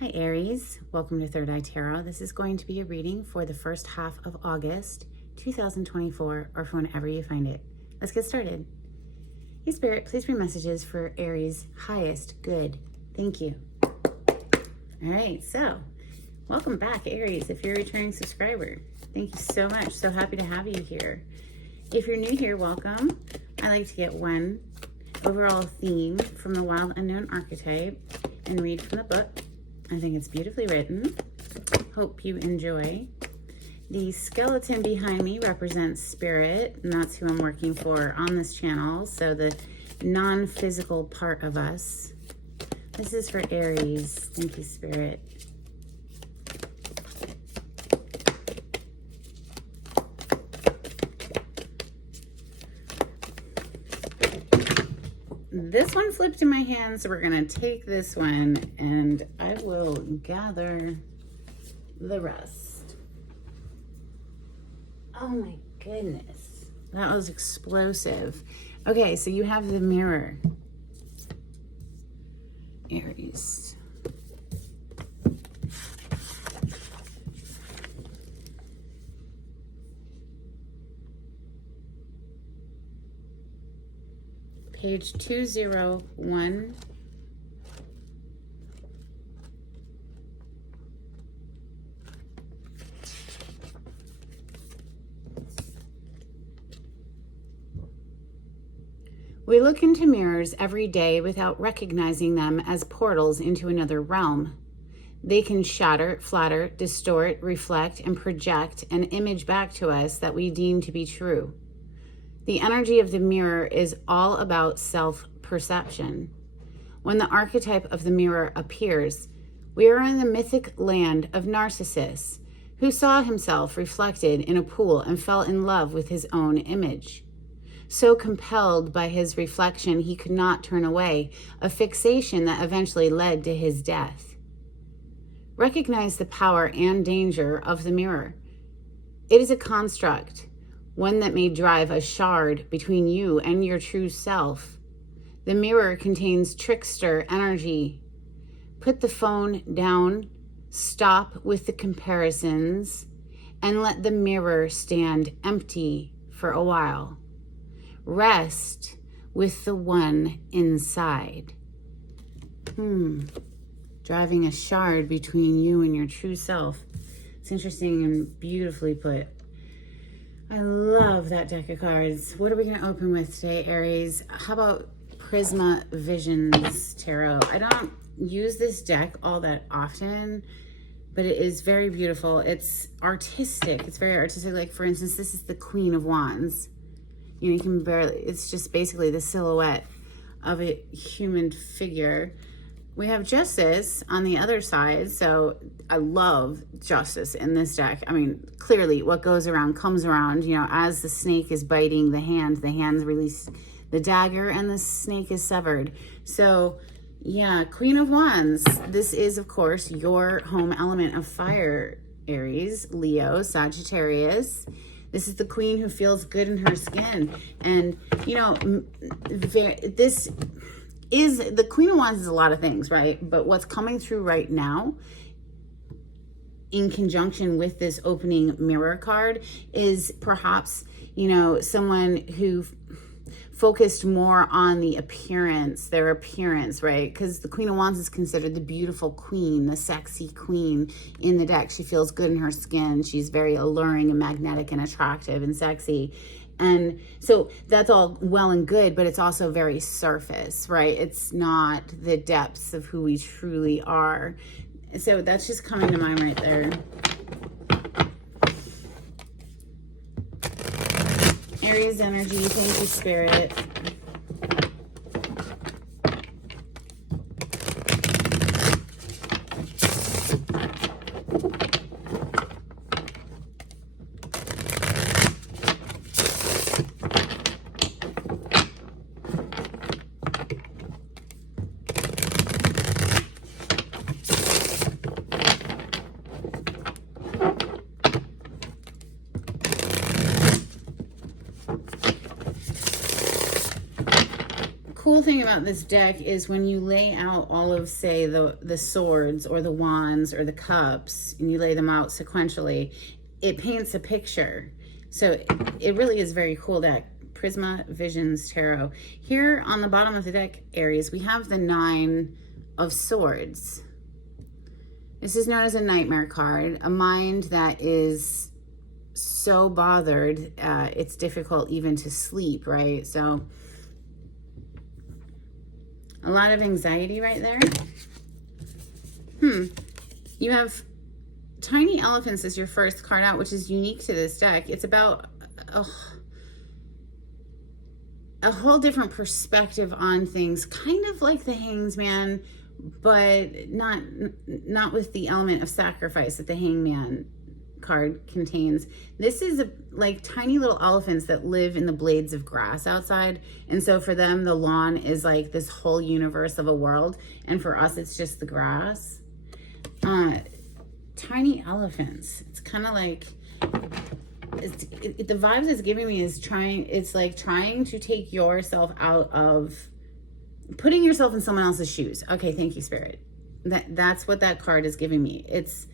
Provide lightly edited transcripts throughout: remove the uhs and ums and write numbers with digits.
Hi Aries, welcome to Third Eye Tarot. This is going to be a reading for the first half of August 2024, or for whenever you find it. Let's get started. Hey Spirit, please bring messages for Aries' highest good. Thank you. All right, so welcome back Aries, if you're a returning subscriber. Thank you so much. So happy to have you here. If you're new here, welcome. I like to get one overall theme from the Wild Unknown archetype and read from the book. I think it's beautifully written. Hope you enjoy. The skeleton behind me represents spirit, and that's who I'm working for on this channel. So the non-physical part of us. This is for Aries. Thank you, Spirit. This one flipped in my hand, so we're going to take this one and I will gather the rest. Oh my goodness. That was explosive. Okay, so you have the mirror. Aries. Page 201. We look into mirrors every day without recognizing them as portals into another realm. They can shatter, flatter, distort, reflect, and project an image back to us that we deem to be true. The energy of the mirror is all about self-perception. When the archetype of the mirror appears, we are in the mythic land of Narcissus, who saw himself reflected in a pool and fell in love with his own image. So compelled by his reflection, he could not turn away, a fixation that eventually led to his death. Recognize the power and danger of the mirror. It is a construct, one that may drive a shard between you and your true self. The mirror contains trickster energy. Put the phone down, stop with the comparisons, and let the mirror stand empty for a while. Rest with the one inside. Driving a shard between you and your true self. It's interesting and beautifully put. I love that deck of cards. What are we going to open with today, Aries? How about Prisma Visions Tarot? I don't use this deck all that often, but it is very beautiful. It's artistic. It's very artistic. Like, for instance, this is the Queen of Wands. You know, you can barely, it's just basically the silhouette of a human figure. We have Justice on the other side, so I love Justice in this deck. I mean, clearly what goes around comes around. You know, as the snake is biting the hands release the dagger and the snake is severed. So yeah, Queen of Wands. This is, of course, your home element of fire, Aries, Leo, Sagittarius. This is the queen who feels good in her skin. And, you know, this is, the Queen of Wands is a lot of things, right? But what's coming through right now, in conjunction with this opening mirror card, is perhaps, you know, someone who focused more on the appearance, their appearance, right? Because the Queen of Wands is considered the beautiful queen, the sexy queen in the deck. She feels good in her skin. She's very alluring and magnetic and attractive and sexy. And so that's all well and good, but it's also very surface, right? It's not the depths of who we truly are. So that's just coming to mind right there. Aries energy, thank you, Spirit. cool thing about this deck is when you lay out all of, say, the swords or the wands or the cups, and you lay them out sequentially, it paints a picture. So it really is very cool deck. Prisma Visions Tarot. Here on the bottom of the deck, Aries, we have the 9 of Swords. This is known as a nightmare card, a mind that is so bothered, it's difficult even to sleep, right? So a lot of anxiety right there. You have Tiny Elephants as your first card out, which is unique to this deck. It's about a whole different perspective on things, kind of like the Hanged Man, but not with the element of sacrifice that the Hangman card contains. This is like tiny little elephants that live in the blades of grass outside, and so for them the lawn is like this whole universe of a world, and for us it's just the grass. Tiny elephants, it's kind of like the vibes it's giving me is it's like trying to take yourself out of putting yourself in someone else's shoes. Okay, thank you, Spirit. That's what that card is giving me. It's,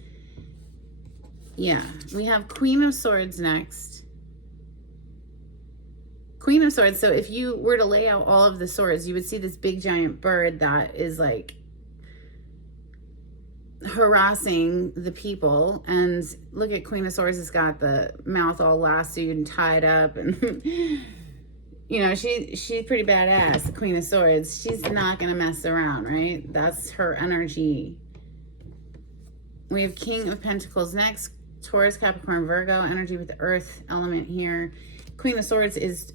yeah. We have Queen of Swords next. Queen of Swords. So if you were to lay out all of the swords, you would see this big giant bird that is like harassing the people. And look at Queen of Swords has got the mouth all lassoed and tied up, and you know, she's pretty badass, the Queen of Swords. She's not gonna mess around, right? That's her energy. We have King of Pentacles next. Taurus, Capricorn, Virgo, energy with the earth element here. Queen of Swords is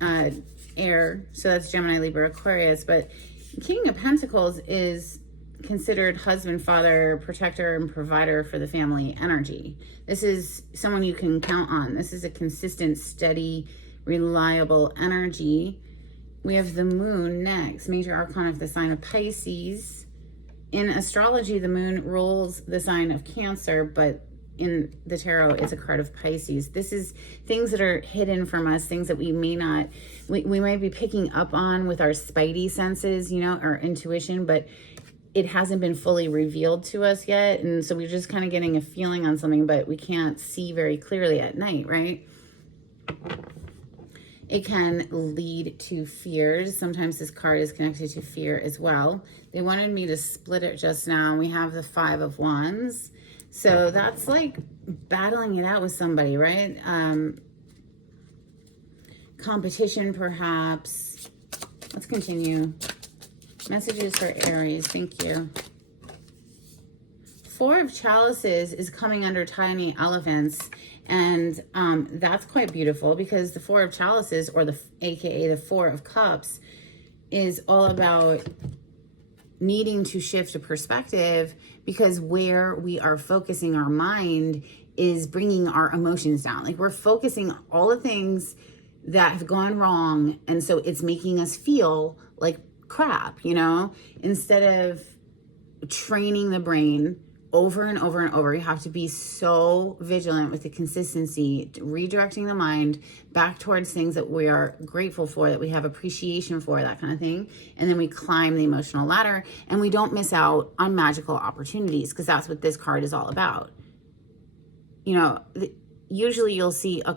air, so that's Gemini, Libra, Aquarius. But King of Pentacles is considered husband, father, protector, and provider for the family energy. This is someone you can count on. This is a consistent, steady, reliable energy. We have the moon next, major arcana of the sign of Pisces. In astrology, the moon rules the sign of Cancer, but in the tarot, it's a card of Pisces. This is things that are hidden from us, things that we may not, we might be picking up on with our spidey senses, you know, our intuition, but it hasn't been fully revealed to us yet. And so we're just kind of getting a feeling on something, but we can't see very clearly at night, right? It can lead to fears. Sometimes this card is connected to fear as well. They wanted me to split it just now. We have the 5 of Wands. So that's like battling it out with somebody, right? Competition, perhaps. Let's continue. Messages for Aries. Thank you. 4 of Chalices is coming under Tiny Elephants. And that's quite beautiful, because the 4 of Chalices, or aka the 4 of Cups, is all about needing to shift a perspective, because where we are focusing our mind is bringing our emotions down. Like, we're focusing all the things that have gone wrong, and so it's making us feel like crap, you know, instead of training the brain over and over and over. You have to be so vigilant with the consistency, redirecting the mind back towards things that we are grateful for, that we have appreciation for, that kind of thing. And then we climb the emotional ladder, and we don't miss out on magical opportunities, because that's what this card is all about. You know, usually you'll see a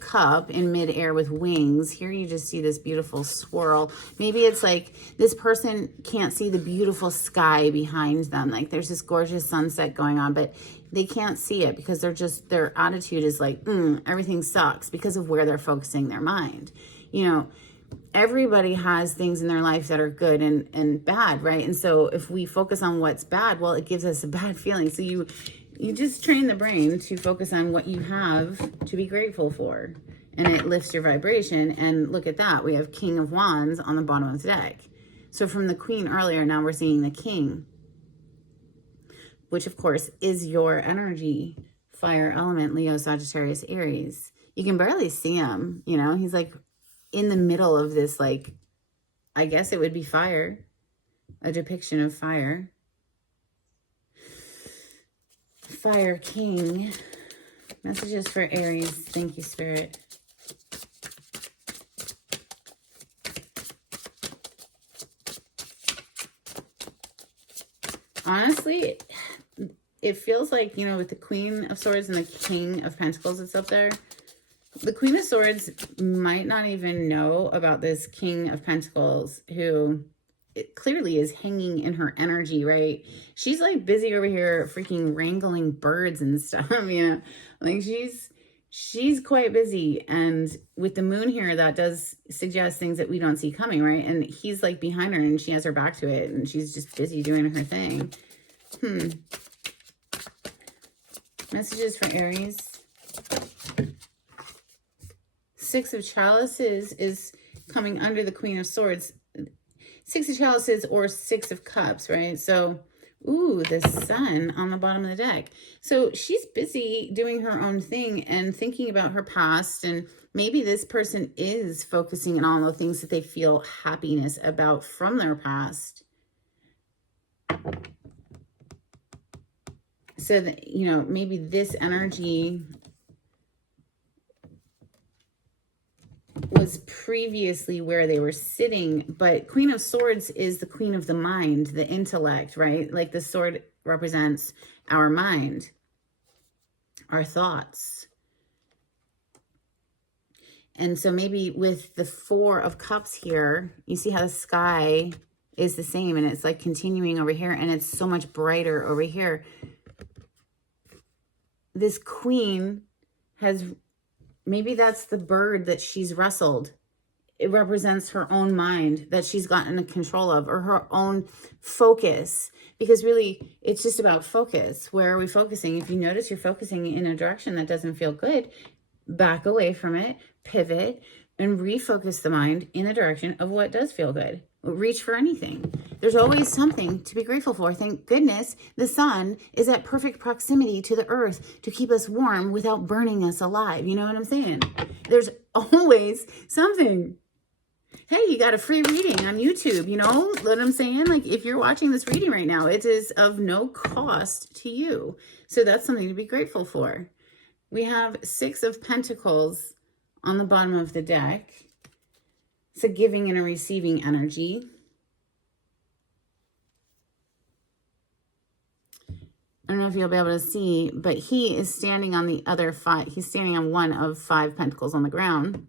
cup in midair with wings. Here you just see this beautiful swirl. Maybe it's like this person can't see the beautiful sky behind them. Like, there's this gorgeous sunset going on, but they can't see it because their attitude is like, everything sucks, because of where they're focusing their mind. You know, everybody has things in their life that are good and bad, right? And so if we focus on what's bad, well, it gives us a bad feeling. So you just train the brain to focus on what you have to be grateful for, and it lifts your vibration. And look at that. We have King of Wands on the bottom of the deck. So from the Queen earlier, now we're seeing the King, which of course is your energy, fire element, Leo, Sagittarius, Aries. You can barely see him, you know, he's like in the middle of this, like, I guess it would be fire, a depiction of fire. Fire King. Messages for Aries. Thank you, Spirit. honestly, it feels like, you know, with the Queen of Swords and the King of Pentacles that's up there, the Queen of Swords might not even know about this King of Pentacles, who it clearly is hanging in her energy, right? She's like busy over here freaking wrangling birds and stuff, you know, like she's quite busy. And with the moon here, that does suggest things that we don't see coming, right? And he's like behind her and she has her back to it and she's just busy doing her thing. Messages for Aries. Six of Chalices is coming under the Queen of Swords. Six of Chalices or Six of Cups, right? So, ooh, the Sun on the bottom of the deck. So she's busy doing her own thing and thinking about her past. And maybe this person is focusing on all the things that they feel happiness about from their past. So that, you know, maybe this energy was previously where they were sitting, but Queen of Swords is the queen of the mind, the intellect, right? Like the sword represents our mind, our thoughts. And so maybe with the Four of Cups here, you see how the sky is the same and it's like continuing over here and it's so much brighter over here. This queen has, maybe that's the bird that she's wrestled. It represents her own mind that she's gotten control of, or her own focus, because really it's just about focus. Where are we focusing? If you notice you're focusing in a direction that doesn't feel good, back away from it, pivot, and refocus the mind in the direction of what does feel good. Reach for anything. There's always something to be grateful for. Thank goodness the sun is at perfect proximity to the earth to keep us warm without burning us alive. You know what I'm saying? There's always something. Hey, you got a free reading on YouTube, you know what I'm saying? Like, if you're watching this reading right now, it is of no cost to you. So that's something to be grateful for. We have Six of Pentacles on the bottom of the deck. It's a giving and a receiving energy. I don't know if you'll be able to see, but he is standing on the other five. He's standing on one of five pentacles on the ground.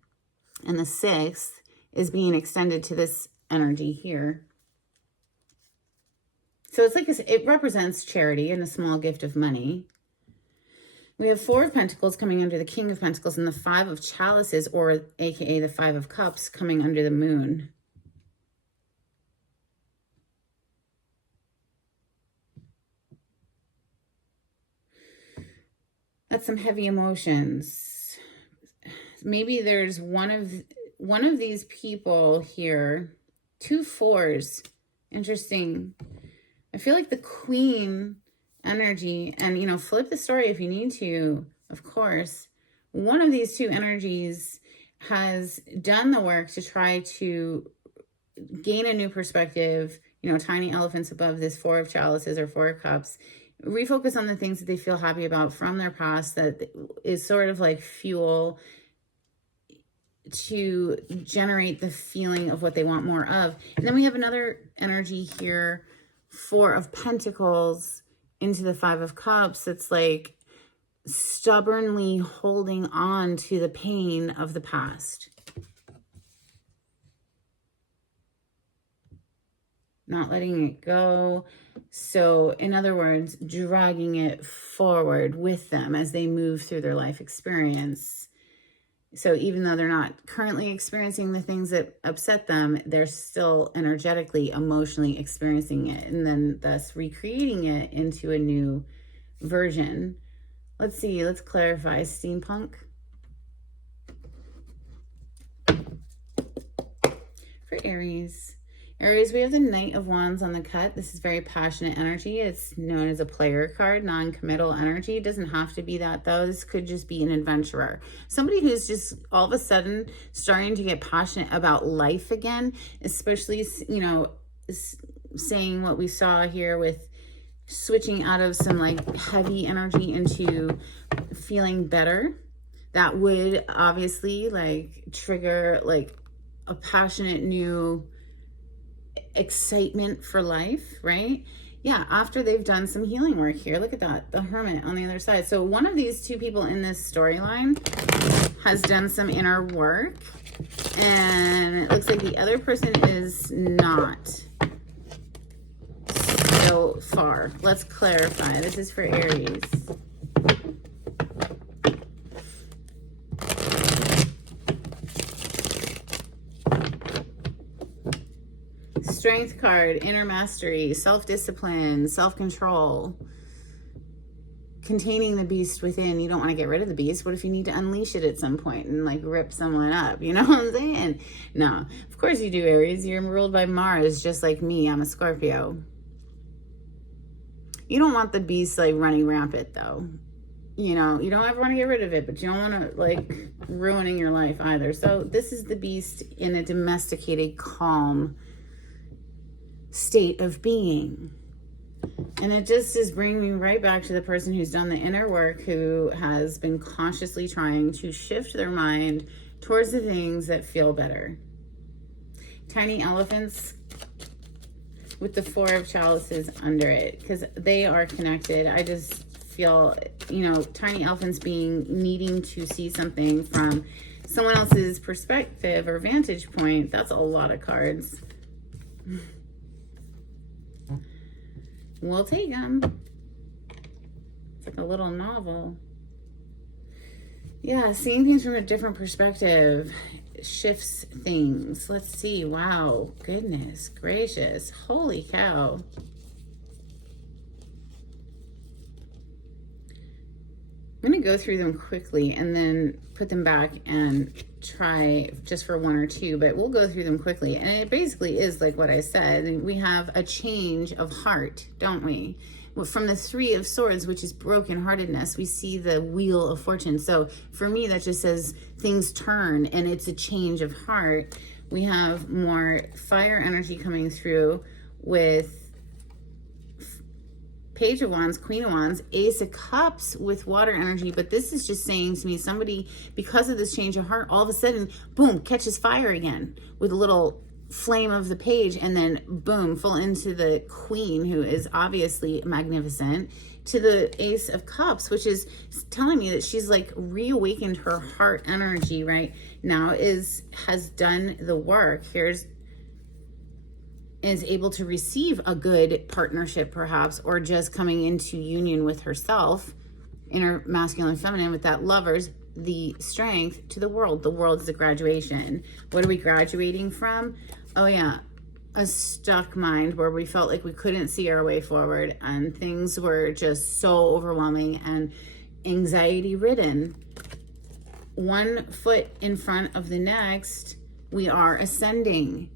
And the sixth is being extended to this energy here. So it's like it represents charity and a small gift of money. We have Four of Pentacles coming under the King of Pentacles and the Five of Chalices, or aka the Five of Cups, coming under the moon. That's some heavy emotions. Maybe there's one of these people here. Two fours. Interesting. I feel like the Queen energy, and you know, flip the story if you need to, of course. One of these two energies has done the work to try to gain a new perspective, you know, tiny elephants above this Four of Chalices or Four of Cups, refocus on the things that they feel happy about from their past, that is sort of like fuel to generate the feeling of what they want more of. And then we have another energy here, Four of Pentacles into the Five of Cups. It's like stubbornly holding on to the pain of the past. Not letting it go. So in other words, dragging it forward with them as they move through their life experience. So even though they're not currently experiencing the things that upset them, they're still energetically, emotionally experiencing it, and then thus recreating it into a new version. Let's see, let's clarify. Steampunk. For Aries. Aries, we have the Knight of Wands on the cut. This is very passionate energy. It's known as a player card, non-committal energy. It doesn't have to be that, though. This could just be an adventurer. Somebody who's just all of a sudden starting to get passionate about life again, especially, you know, saying what we saw here with switching out of some like heavy energy into feeling better. That would obviously like trigger like a passionate new excitement for life, right? yeah, after they've done some healing work here. Look at that, the Hermit on the other side. So one of these two people in this storyline has done some inner work, and it looks like the other person is not so far. Let's clarify. This is for Aries. Strength card, inner mastery, self-discipline, self-control, containing the beast within. You don't want to get rid of the beast. What if you need to unleash it at some point and like rip someone up? You know what I'm saying? No, of course you do, Aries. You're ruled by Mars, just like me. I'm a Scorpio. You don't want the beast like running rampant though. You know, you don't ever want to get rid of it, but you don't want to like ruining your life either. So this is the beast in a domesticated, calm state of being. And it just is bringing me right back to the person who's done the inner work, who has been consciously trying to shift their mind towards the things that feel better. Tiny elephants with the Four of Chalices under it, because they are connected. I just feel, you know, tiny elephants needing to see something from someone else's perspective or vantage point. That's a lot of cards. We'll take them. It's like a little novel. Yeah, seeing things from a different perspective shifts things. Let's see. Wow. Goodness gracious. Holy cow. I'm going to go through them quickly and then put them back and try just for one or two, but we'll go through them quickly. And it basically is like what I said. We have a change of heart, don't we? From the Three of Swords, which is brokenheartedness, we see the Wheel of Fortune. So for me, that just says things turn and it's a change of heart. We have more fire energy coming through with Page of Wands, Queen of Wands, Ace of Cups with water energy. But this is just saying to me, somebody, because of this change of heart, all of a sudden, boom, catches fire again with a little flame of the page, and then boom, full into the Queen, who is obviously magnificent, to the Ace of Cups, which is telling me that she's like reawakened her heart energy right now, has done the work. Is able to receive a good partnership perhaps, or just coming into union with herself, inner masculine, feminine, with that Lovers, the strength to the world. The world is a graduation. What are we graduating from? Oh yeah, a stuck mind where we felt like we couldn't see our way forward and things were just so overwhelming and anxiety ridden. One foot in front of the next, we are ascending.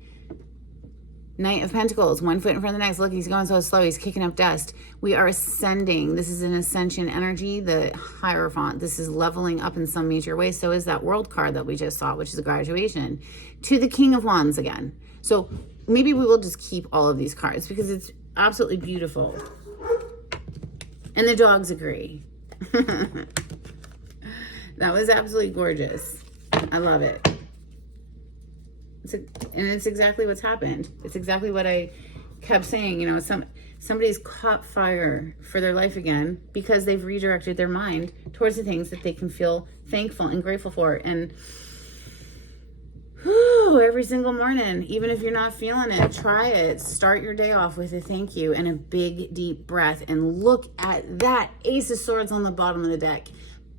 Knight of Pentacles, one foot in front of the next. Look, he's going so slow. He's kicking up dust. We are ascending. This is an ascension energy. The Hierophant. This is leveling up in some major way. So is that World card that we just saw, which is a graduation. To the King of Wands again. So maybe we will just keep all of these cards because it's absolutely beautiful. And the dogs agree. That was absolutely gorgeous. I love it. And it's exactly what's happened. It's exactly what I kept saying. You know, somebody's caught fire for their life again because they've redirected their mind towards the things that they can feel thankful and grateful for. And whew, every single morning, even if you're not feeling it, try it. Start your day off with a thank you and a big deep breath, and look at that Ace of Swords on the bottom of the deck.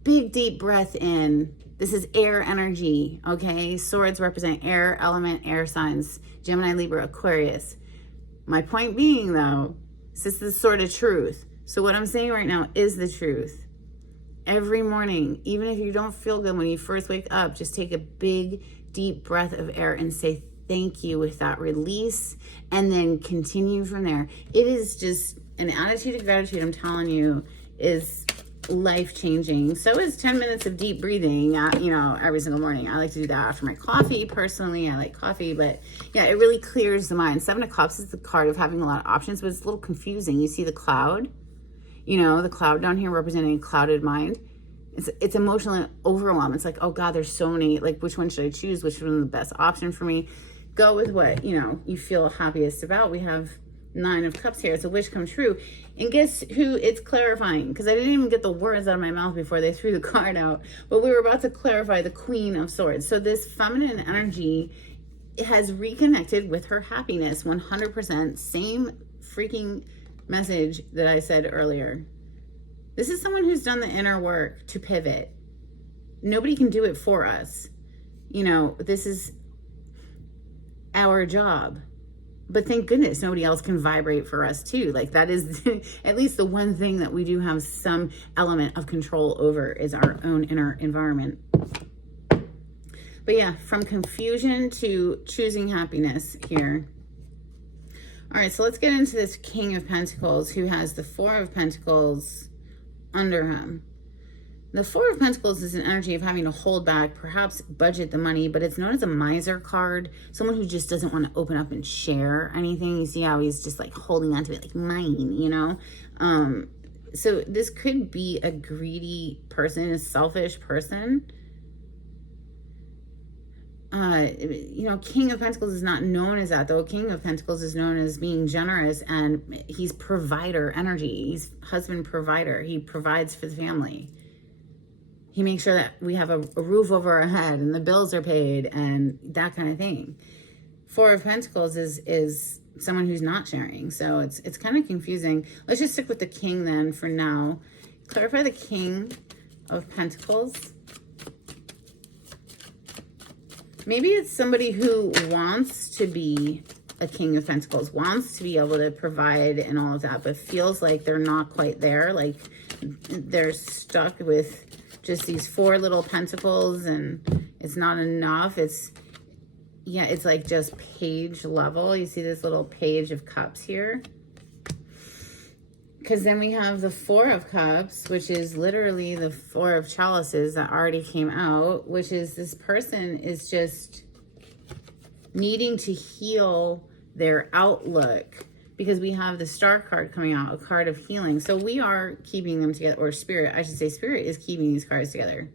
Big deep breath in. This is air energy, okay? Swords represent air element, air signs, Gemini, Libra, Aquarius. My point being, though, this is the sword of truth. So what I'm saying right now is the truth. Every morning, even if you don't feel good when you first wake up, just take a big, deep breath of air and say thank you with that release, and then continue from there. It is just an attitude of gratitude, I'm telling you, is life-changing. So is 10 minutes of deep breathing, you know, every single morning. I like to do that after my coffee. Personally, I like coffee, but yeah, it really clears the mind. Seven of Cups is the card of having a lot of options, but it's a little confusing. You see the cloud, you know, the cloud down here representing a clouded mind. It's emotional overwhelm. It's like, oh God, there's so many, like, which one should I choose? Which one is the best option for me? Go with what, you know, you feel happiest about. We have Nine of Cups here. It's a wish come true. And guess who it's clarifying? Because I didn't even get the words out of my mouth before they threw the card out. But we were about to clarify the Queen of Swords. So this feminine energy has reconnected with her happiness 100%. Same freaking message that I said earlier. This is someone who's done the inner work to pivot. Nobody can do it for us. You know, this is our job. But thank goodness nobody else can vibrate for us too. Like that is at least the one thing that we do have some element of control over is our own inner environment. But yeah, from confusion to choosing happiness here. All right, so let's get into this King of Pentacles who has the Four of Pentacles under him. The Four of Pentacles is an energy of having to hold back, perhaps budget the money, but it's known as a miser card. Someone who just doesn't want to open up and share anything. You see how he's just like holding on to it like mine, you know? So this could be a greedy person, a selfish person. You know, King of Pentacles is not known as that, though. King of Pentacles is known as being generous, and he's provider energy. He's husband provider. He provides for the family. He makes sure that we have a roof over our head and the bills are paid and that kind of thing. Four of Pentacles is someone who's not sharing. So it's kind of confusing. Let's just stick with the King then for now. Clarify the King of Pentacles. Maybe it's somebody who wants to be a King of Pentacles, wants to be able to provide and all of that, but feels like they're not quite there. Like they're stuck with just these four little pentacles and it's not enough. It's like just page level. You see this little page of cups here? Because then we have the Four of Cups, which is literally the Four of Chalices that already came out, which is this person is just needing to heal their outlook, because we have the Star card coming out, a card of healing. So we are keeping them together, or Spirit, I should say, Spirit is keeping these cards together.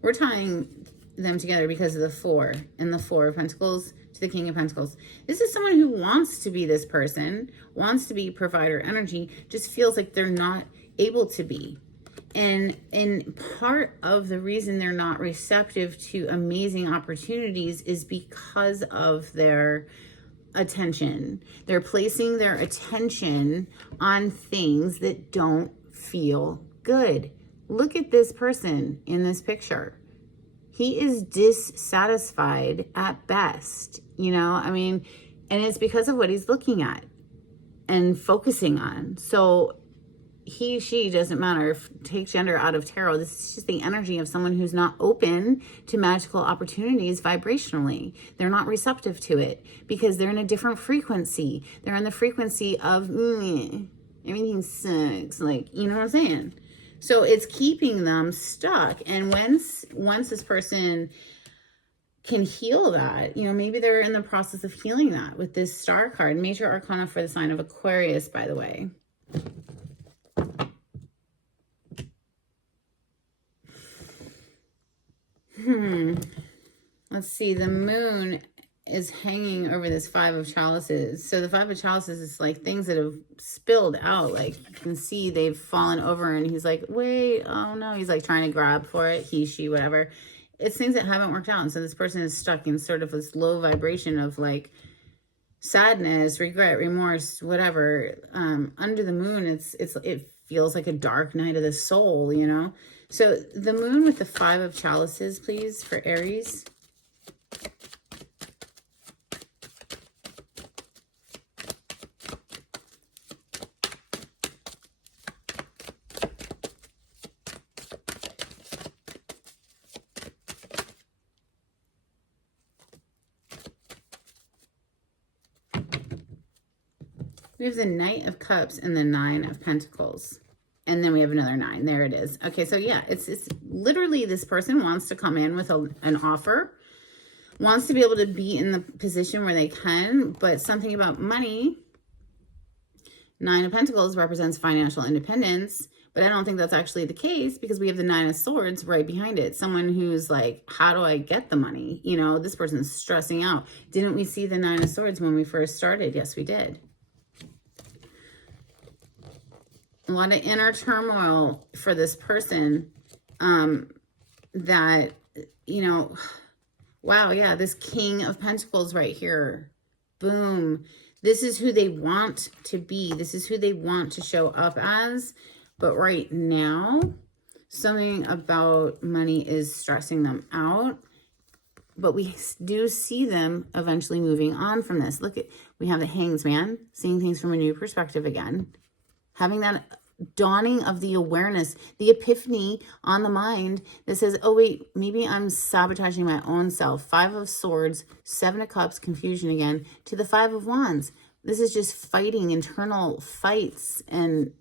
We're tying them together because of the Four and the Four of Pentacles to the King of Pentacles. This is someone who wants to be this person, wants to be provider energy, just feels like they're not able to be. And part of the reason they're not receptive to amazing opportunities is because of their attention. They're placing their attention on things that don't feel good. Look at this person in this picture. He is dissatisfied at best, you know, I mean, and it's because of what he's looking at and focusing on. So he, she, doesn't matter. Take gender out of tarot. This is just the energy of someone who's not open to magical opportunities vibrationally. They're not receptive to it because they're in a different frequency. They're in the frequency of everything sucks. Like, you know what I'm saying? So it's keeping them stuck. And once this person can heal that, you know, maybe they're in the process of healing that with this Star card. Major Arcana for the sign of Aquarius, by the way. Let's see. The moon is hanging over this Five of Chalices. So the Five of Chalices is like things that have spilled out. Like you can see they've fallen over and he's like, wait, oh no. He's like trying to grab for it. He, she, whatever. It's things that haven't worked out. And so this person is stuck in sort of this low vibration of like sadness, regret, remorse, whatever. Under the moon, it feels like a dark night of the soul, you know? So the moon with the Five of Chalices, please, for Aries. We have the Knight of Cups and the Nine of Pentacles. And then we have another 9. There it is. Okay, so yeah, it's literally this person wants to come in with an offer, wants to be able to be in the position where they can, but something about money. 9 of Pentacles represents financial independence, but I don't think that's actually the case because we have the 9 of Swords right behind it. Someone who's like, how do I get the money? You know, this person's stressing out. Didn't we see the 9 of Swords when we first started? Yes, we did. A lot of inner turmoil for this person, that, you know, wow, yeah, this King of Pentacles right here. Boom. This is who they want to be. This is who they want to show up as. But right now, something about money is stressing them out. But we do see them eventually moving on from this. Look, we have the Hanged Man, seeing things from a new perspective again. Having that dawning of the awareness, the epiphany on the mind that says, oh wait, maybe I'm sabotaging my own self. 5 of Swords, 7 of Cups, confusion again, to the 5 of Wands. This is just fighting, internal fights, and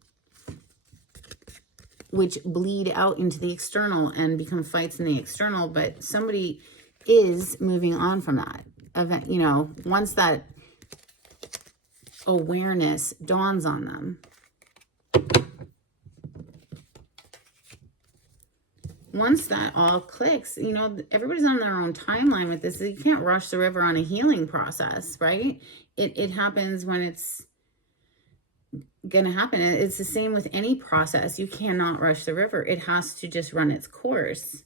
which bleed out into the external and become fights in the external. But somebody is moving on from that event, you know, once that awareness dawns on them. Once that all clicks, you know, everybody's on their own timeline with this. You can't rush the river on a healing process, right? It happens when it's going to happen. It's the same with any process. You cannot rush the river. It has to just run its course.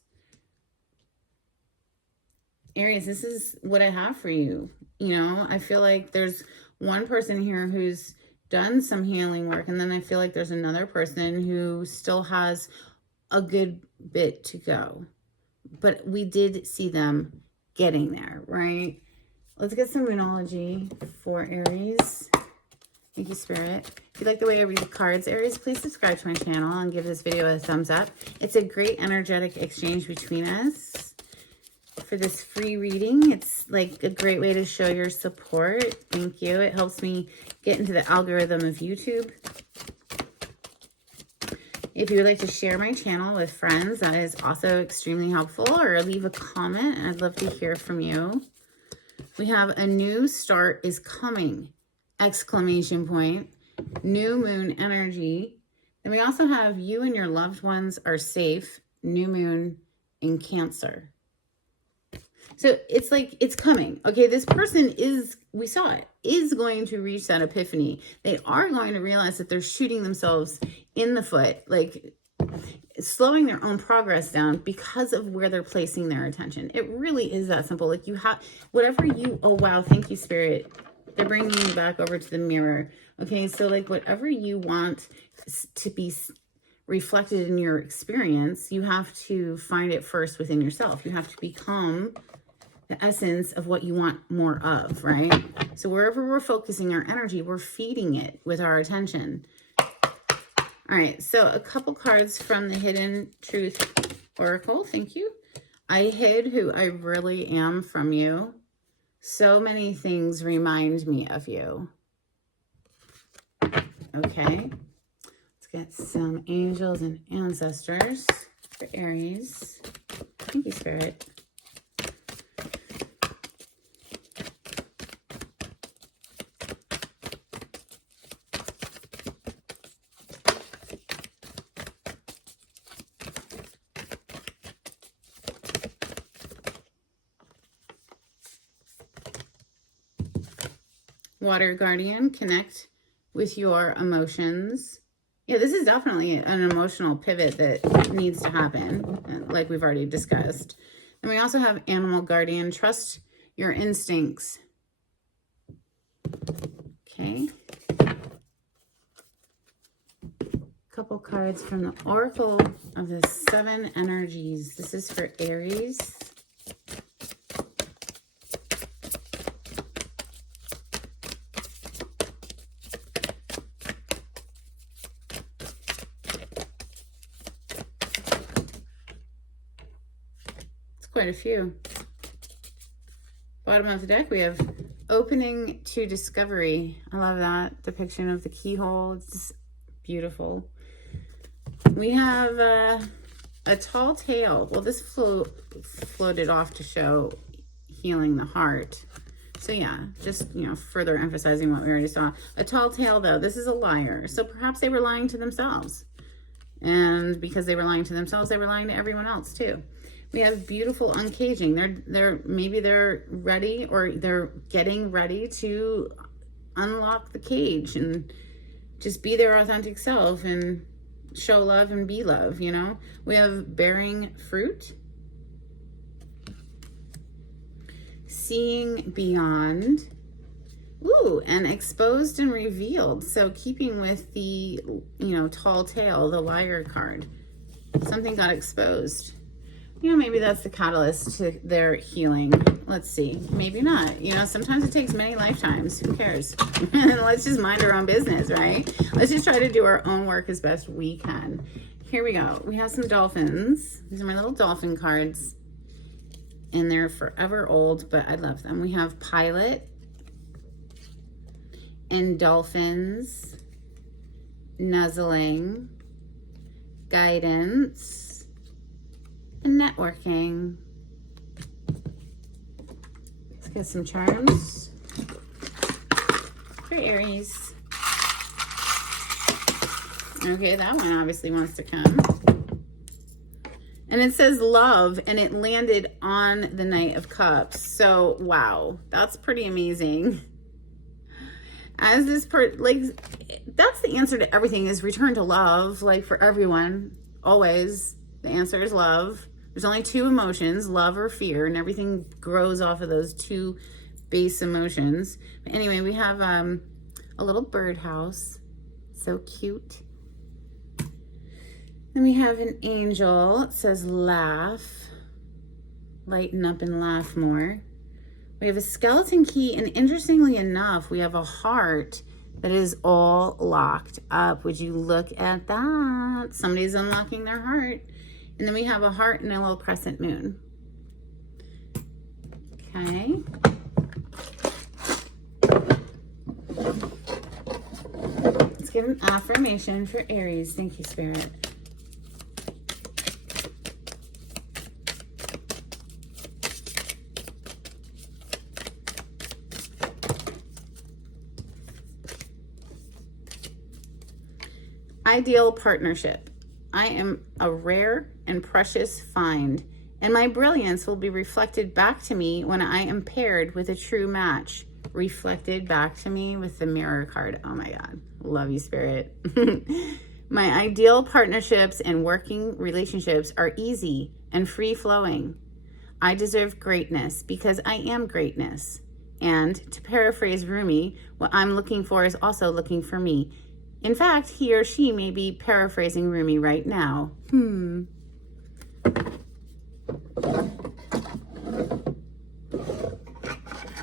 Aries, this is what I have for you. You know, I feel like there's one person here who's done some healing work, and then I feel like there's another person who still has a good bit to go. But we did see them getting there, right? Let's get some Moonology for Aries. Thank you, Spirit. If you like the way I read the cards, Aries, please subscribe to my channel and give this video a thumbs up. It's a great energetic exchange between us. For this free reading, it's like a great way to show your support. Thank you. It helps me get into the algorithm of YouTube. If you would like to share my channel with friends, that is also extremely helpful, or leave a comment. I'd love to hear from you. We have a new start is coming, exclamation point, new moon energy. Then we also have you and your loved ones are safe, new moon in Cancer. So it's like, it's coming. Okay, this person is, we saw it, is going to reach that epiphany. They are going to realize that they're shooting themselves in the foot, like slowing their own progress down because of where they're placing their attention. It really is that simple. Like you have, whatever you, oh wow, thank you, Spirit. They're bringing you back over to the mirror. Okay, so like whatever you want to be reflected in your experience, you have to find it first within yourself. You have to become the essence of what you want more of, right? So wherever we're focusing our energy, we're feeding it with our attention. All right, so a couple cards from the Hidden Truth Oracle. Thank you. I hid who I really am from you. So many things remind me of you. Okay. Let's get some angels and ancestors for Aries. Thank you, Spirit. Water Guardian, connect with your emotions. Yeah, this is definitely an emotional pivot that needs to happen, like we've already discussed. And we also have Animal Guardian, trust your instincts. Okay. Couple cards from the Oracle of the 7 Energies. This is for Aries. Quite a few. Bottom of the deck, we have opening to discovery. I love that depiction of the keyhole. It's just beautiful. We have a tall tale. Well, this floated off to show healing the heart. So yeah, just, you know, further emphasizing what we already saw. A tall tale, though, this is a liar. So perhaps they were lying to themselves. And because they were lying to themselves, they were lying to everyone else too. We have beautiful uncaging. Maybe they're ready, or they're getting ready to unlock the cage and just be their authentic self and show love and be love, you know? We have bearing fruit, seeing beyond, ooh, and exposed and revealed. So keeping with the, tall tale, the liar card, something got exposed. Maybe that's the catalyst to their healing. Let's see. Maybe not. Sometimes it takes many lifetimes. Who cares? Let's just mind our own business, right? Let's just try to do our own work as best we can. Here we go. We have some dolphins. These are my little dolphin cards. And they're forever old, but I love them. We have pilot and dolphins, nuzzling, guidance, and networking. Let's get some charms for Aries. Okay, that one obviously wants to come. And it says love, and it landed on the Knight of Cups. So, wow, that's pretty amazing. As this that's the answer to everything, is return to love. Like, for everyone, always, the answer is love. There's only two emotions, love or fear, and everything grows off of those two base emotions. But anyway, we have a little birdhouse. So cute. Then we have an angel. It says laugh. Lighten up and laugh more. We have a skeleton key, and interestingly enough, we have a heart that is all locked up. Would you look at that? Somebody's unlocking their heart. And then we have a heart and a little crescent moon. Okay. Let's get an affirmation for Aries. Thank you, Spirit. Ideal partnership. I am a rare and precious find, and my brilliance will be reflected back to me when I am paired with a true match. Reflected back to me with the Mirror card. Oh my God. Love you, Spirit. My ideal partnerships and working relationships are easy and free-flowing. I deserve greatness because I am greatness. And to paraphrase Rumi, what I'm looking for is also looking for me. In fact, he or she may be paraphrasing Rumi right now.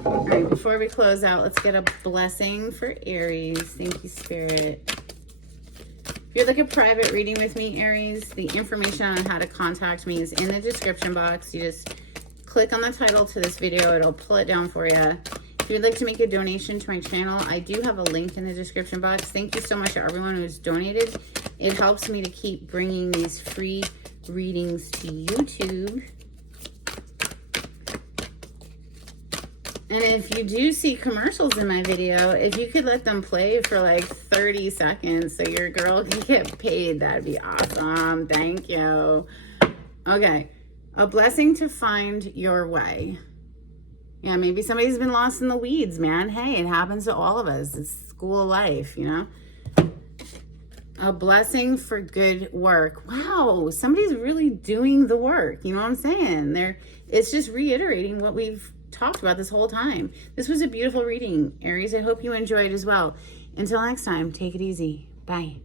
All right, before we close out, let's get a blessing for Aries. Thank you, Spirit. If you'd like a private reading with me, Aries, the information on how to contact me is in the description box. You just click on the title to this video. It'll pull it down for you. If you'd like to make a donation to my channel, I do have a link in the description box. Thank you so much to everyone who's donated. It helps me to keep bringing these free readings to YouTube. And if you do see commercials in my video, if you could let them play for like 30 seconds so your girl can get paid, that'd be awesome. Thank you. Okay. A blessing to find your way. Yeah, maybe somebody's been lost in the weeds, man. Hey, it happens to all of us. It's school of life, A blessing for good work. Wow, somebody's really doing the work. You know what I'm saying? It's just reiterating what we've talked about this whole time. This was a beautiful reading, Aries. I hope you enjoyed as well. Until next time, take it easy. Bye.